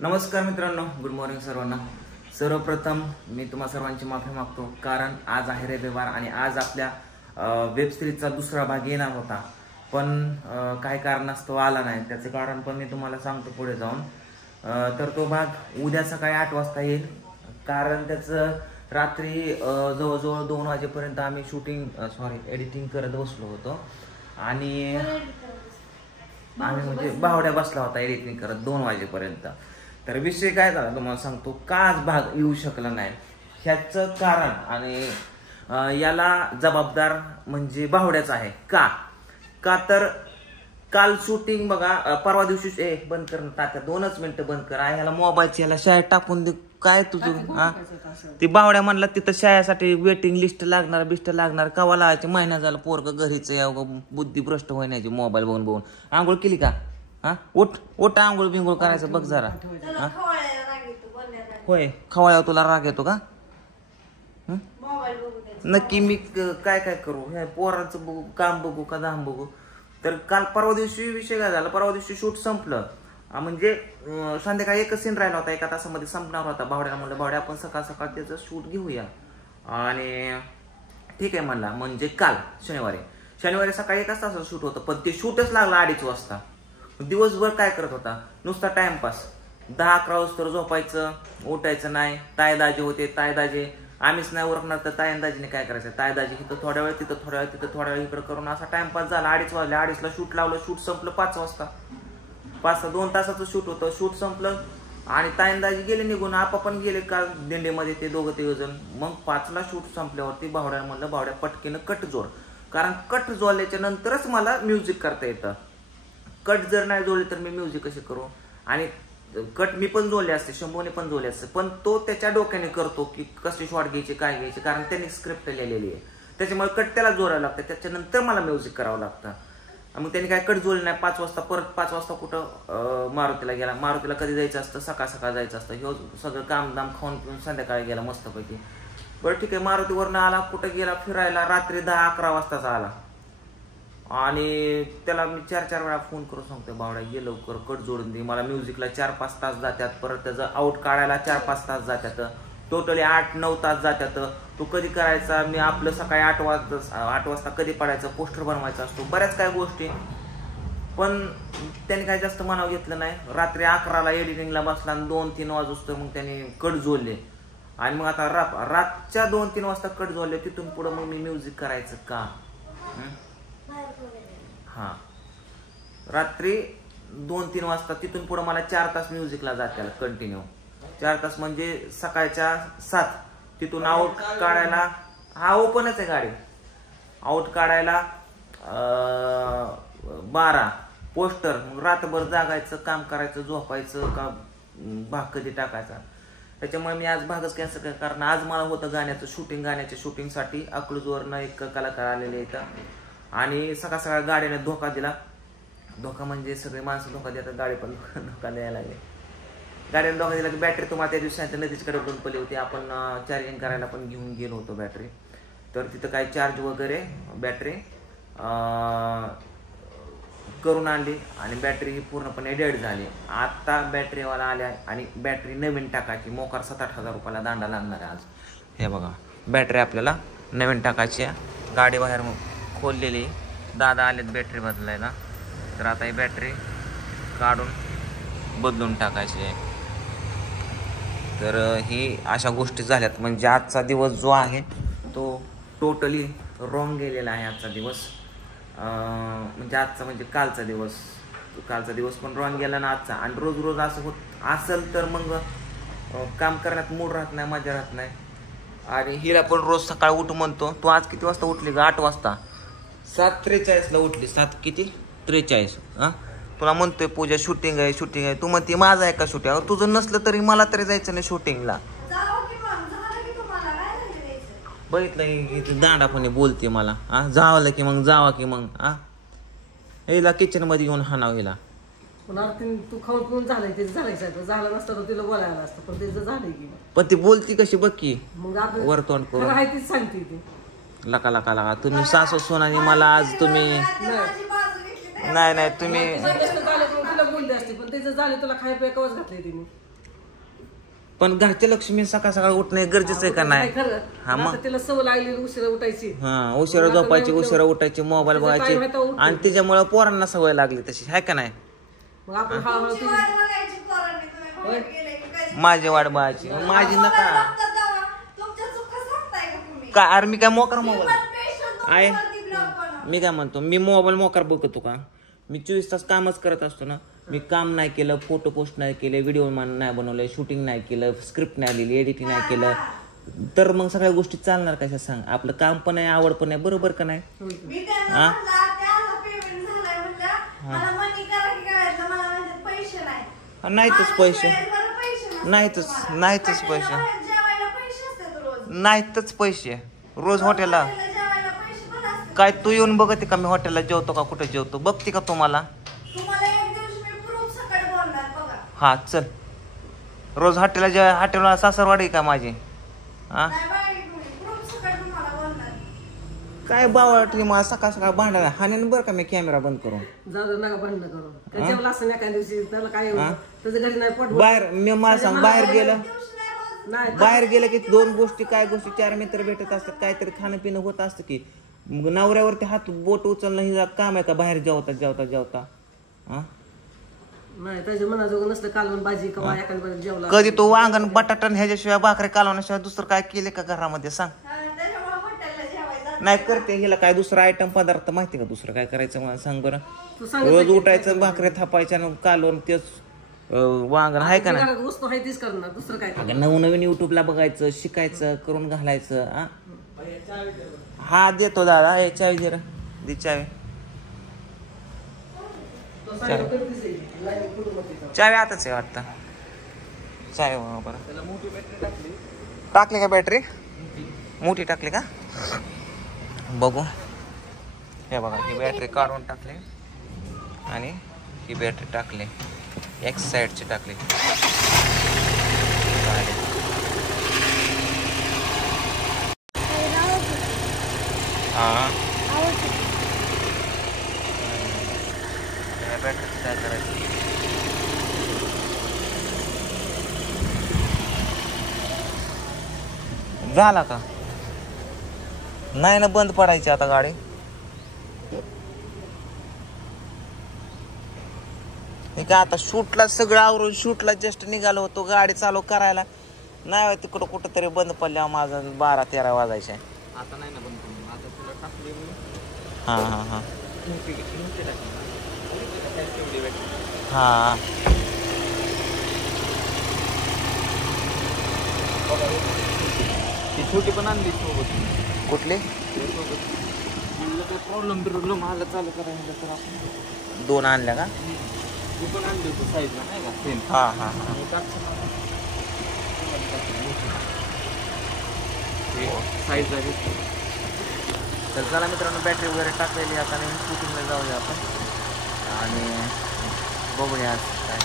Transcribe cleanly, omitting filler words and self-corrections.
नमस्कार मित्रांनो, good morning सर्वांना. सर्वप्रथम मी तुम्हा सर्वांची माफी मागतो, कारण आज आहे रविवार आणि आज आपल्या वेब सिरीजचा दुसरा भाग येणार होता, पण काही कारणास्तव आला नाही. त्याचे कारण पण मी तुम्हाला सांगतो पुढे जाऊन. तर तो भाग उद्या सकाळी 8 वाजता येईल, कारण त्याचं रात्री जवळजवळ 2 वाजेपर्यंत आम्ही एडिटिंग करत बसलो होतो आणि आम्ही म्हणजे बावड्या बसला होता एडिटिंग करत 2 वाजेपर्यंत. तर विषय काय झाला तुम्हाला सांगतो, का आज भाग येऊ शकला नाही ह्याचं कारण आणि याला जबाबदार म्हणजे बावड्याच आहे. का तर काल शूटिंग बघा, परवा दिवशी बंद कर तात्या, 2च मिनिटं बंद कर. ह्याला मोबाईलची ह्याला शाळेत टाकून दे. काय तुझं हा ती बावड्या म्हणला तिथं शाळेसाठी वेटिंग लिस्ट लागणार कवा लावायची. महिना झाला पोरग घरीच बुद्धी भ्रष्ट होण्याची मोबाईल बघून. आंघोळ केली का? हा ओट आंघोळ बिंघोळ करायचं बघ जरा. होय, खवाळ्यावर तुला राग येतो का? नक्की मी काय करू? ह्या पोरांचं बघू, काम बघू का धाम बघू? तर काल परवा दिवशी विषय काय झाला, परवा दिवशी शूट संपलं. म्हणजे संध्याकाळी एकच सीन राहिला होता, 1 तासामध्ये संपणार होता. बावड्याला म्हणलं, बावड्या आपण सकाळ त्याचं शूट घेऊया. आणि ठीक आहे म्हणला. म्हणजे काल शनिवारी सकाळी 1 तासाचं शूट होतं, पण ते शूटच लागलं 2:30 वाजता. दिवसभर काय करत होता? नुसता टाइमपास. 10-11 वाजता झोपायचं, उठायचं नाही. तायदाजे होते, तायदाजे आम्हीच नाही उरकणार तर तायदाजीने काय करायचं? तायदाजी इथं थोड्या वेळ, तिथं थोड्या वेळ, तिथं थोड्या वेळ इकडं करून असा टाइमपास झाला. 2:30 वाजले. 2:30ला शूट लावलं, शूट संपलं 5 वाजता. 2 तासाचं शूट होतं. शूट संपलं आणि तायंदाजी गेले निघून. आपा पण गेले काल दिंडीमध्ये, ते दोघं जण. मग 5ला शूट संपल्यावरती बावड्याला म्हणलं, बावड्या पटकीनं कट जोड, कारण कट जोडल्याच्या नंतरच मला म्युझिक करता येतं. कट जर नाही जोडले तर मी म्युझिक कसे करू? आणि कट मी पण जोडले असते, शंभूने पण जोडले असते, पण तो त्याच्या डोक्याने करतो की कसे शॉट घ्यायचे, काय घ्यायचे, कारण त्यांनी स्क्रिप्ट लिहिलेली आहे. त्याच्यामुळे कट त्याला जोडायला लागतं, त्याच्यानंतर मला म्युझिक करावं लागतं. मग त्यांनी काय कट जोडले नाही. 5 वाजता परत 5 वाजता कुठं मारुतीला गेला. मारुतीला कधी जायचं असतं? सकाळ जायचं असतं. ह्यो सगळं कामदाम खाऊन पिऊन संध्याकाळी गेला मस्तपैकी. बरं ठीक आहे, मारुतीवरनं आला, कुठं गेला फिरायला, रात्री 10-11 वाजताचा आला. आणि त्याला मी 4 वेळा फोन करून सांगतोय, बावड्या ये लवकर, कट जोडून दे. मला म्युझिकला 4-5 तास जातात, परत त्याचं आउट काढायला 4-5 तास जातात, टोटली 8-9 तास जातात. तू कधी करायचा? मी आपलं सकाळी 8 वाजता कधी पडायचं, पोस्टर बनवायचा असतो, बऱ्याच काय गोष्टी. पण त्याने काय जास्त मनाव घेतलं नाही. रात्री 11ला एडिटिंगला बसला आणि 2-3 वाजता मग त्याने कट जोडले. आणि मग आता रातच्या 2-3 वाजता कट जोडले. तिथून पुढं मग मी म्युझिक करायचं का? हा, रात्री 2-3 वाजता तिथून पुढे मला 4 तास म्युझिकला जाते कंटिन्यू. 4 तास म्हणजे सकाळच्या 7, तिथून आउट काढायला, हा ओपनच आहे गाडी, आउट काढायला 12, पोस्टर, मग रात्रभर जागायचं, काम करायचं, झोपायचं का भाग कधी टाकायचा. त्याच्यामुळे मी आज भागच कॅन्सल केला, कारण आज मला होतं गाण्याचं शूटिंग. गाण्याच्या शूटिंगसाठी अकलूजवरनं एक कलाकार आलेले इथं. आणि सकाळ गाडीने धोका दिला. धोका म्हणजे सगळे माणसं धोका देतात, गाडी पण धोका द्यायला लागले. गाडीने धोका दिला की बॅटरी तुम्हाला त्या दिवशी नदीच्याकडे उडून पडली होती. आपण चार्जिंग करायला पण घेऊन गेलो होतो बॅटरी. तर तिथं काही चार्ज वगैरे बॅटरी करून आणली आणि बॅटरी ही पूर्णपणे डेड झाली. आता बॅटरीवाला आल्या आणि बॅटरी नवीन टाकायची. मोकार 7-8 हजार रुपयाला दांडा लागणार आहे आज. हे बघा, बॅटरी आपल्याला नवीन टाकायची आहे. गाडी बाहेर खोललेली, दादा आलेत बॅटरी बदलायला. तर आता ही बॅटरी काढून बदलून टाकायची आहे. तर ही अशा गोष्टी झाल्यात. म्हणजे आजचा दिवस जो आहे तो टोटली रॉंग गेलेला आहे. आजचा दिवस म्हणजे कालचा दिवस पण रॉंग गेला ना आजचा. आणि रोज असं होत असेल तर मग काम करण्यात मूड राहत नाही, मजा राहत नाही. आणि हिला पण रोज सकाळी उठ म्हणतो. तू आज किती वाजता उठली ग? 8 वाजता. 7:43ला उठली. 7:43? हा, तुला म्हणतोय पूजा शूटिंग आहे. तू म्हणते माझं आहे का शूटिंग? तुझं नसलं तरी मला तरी जायचं नाही शूटिंगला. बघितलं दांडापणे बोलते मला. हा, जावं की मग हिला किचन मध्ये घेऊन हाणाव हिला. तू खाऊन पिऊन झालंय, ते झालं नसतं तर तिला बोलायला असतं, पण त्याचं झालंय की. पण ती बोलती कशी बघ की, मग वरतोंड करून आहे तीच सांगते ती. लका तुम्ही सासू सोनानी मला आज तुम्ही नाही तुम्ही तिला बोलली असते, पण त्याचं झालं तुला खाय प्या कवच घातलंय तिने. पण घरच्या लक्ष्मी सकाळ सकाळ उठणे गरजेचं आहे का नाही? खरं हा मग आता तिला सवय लागली उशिरा उठायची. हा उशिरा झोपायची, उशिरा उठायची, मोबाईल बघायची आणि तिच्यामुळे पोरांना सवय लागली तशी, आहे का नाही? मग आपण हळूहळू माझी वाट बघायची, माझी नका काय. अरे मी काय मोकार मोबाईल आहे, मी काय म्हणतो, मी मोबाईल मोकार बघतो का? मी 24 तास कामच करत असतो ना. मी काम नाही केलं, फोटो पोस्ट नाही केले, व्हिडिओ नाही बनवले, शूटिंग नाही केलं, स्क्रिप्ट नाही लिहिली, एडिटिंग नाही केलं, तर मग सगळ्या गोष्टी चालणार कशा सांग? आपलं काम पण आहे, आवड पण आहे, बरोबर का नाही? हा नाहीतच पैसे, नाहीतच पैसे, नाहीतच पैसे. रोज हॉटेलला काय तू येऊन बघते का मी हॉटेलला जेवतो का, कुठे जेवतो बघते का तुम्हाला? हा चल, रोज हॉटेलला सासरवाडी का माझी? हा काय बावट मला सकाळ सकाळ भांडा हाणेन बरं का मी कॅमेरा बंद करून. जाऊ नका भांडण करून, जेवला असं एका दिवशी त्याला काय त्याच्या घरी नाही पोट बाहेर. मी मला सांग, बाहेर गेलं की दोन गोष्टी, काय गोष्टी, 4 मित्र भेटत असतात, काहीतरी खाणं पिणं होत असतं की. नवऱ्यावरती हात बोट उचलणं हे काम आहे का बाहेर जेवता? हा नाही त्याच्या मनाजोगं नसलं कालवण भाजी किंवा एखाद्या जेवला. कधी तो वांगण बटाटा ह्याच्याशिवाय भाकरी कालवण्याशिवाय दुसरं काय केले का घरामध्ये सांग? नाही करते. हिला काय दुसरा आयटम पदार्थ माहिती का? दुसरं काय करायचं मला सांग बरं. रोज उठायचं, भाकरी थापायच्या, कालवण तेच वांगण आहे का नाही? वस्तू आहे तीच करणार, दुसरं काय? नवनवीन युट्यूबला बघायचं, शिकायचं, करून घालायचं. हा देतो दादा, हे चावी दे रे, दे चावी. चावी आताच आहे वाटतं. चावी बरं टाकली का बॅटरी? मोठी टाकली का? बघू. हे बघा, ही बॅटरी काढून टाकली आणि ही बॅटरी टाकली, एक साईडची टाकली. हा बॅटरी काय करायची? झाला का? नाही ना, बंद पडायची आता गाडी. हे काय आता शूटला सगळं आवरून शूटला जस्ट निघालो होतो, गाडी चालू करायला नाही तिकडं कुठं तरी बंद पडल्यावर माझं 12-13 वाजायचे. आता नाही ना बंद पडलं, आता तुला टाकली मी. हा हा हा हा ती छोटी पण आणली सोबत. कुठली? प्रॉब्लेम बिरलं मला चालू करायला तर आपण 2 आणल्या का? ती पण आणली होती साईजला नाही का सेम. हा हा हा साईज झाली. तर चला मित्रांनो, बॅटरी वगैरे टाकलेली आता, शूटिंगला जाऊया आपण आणि बघूया काय.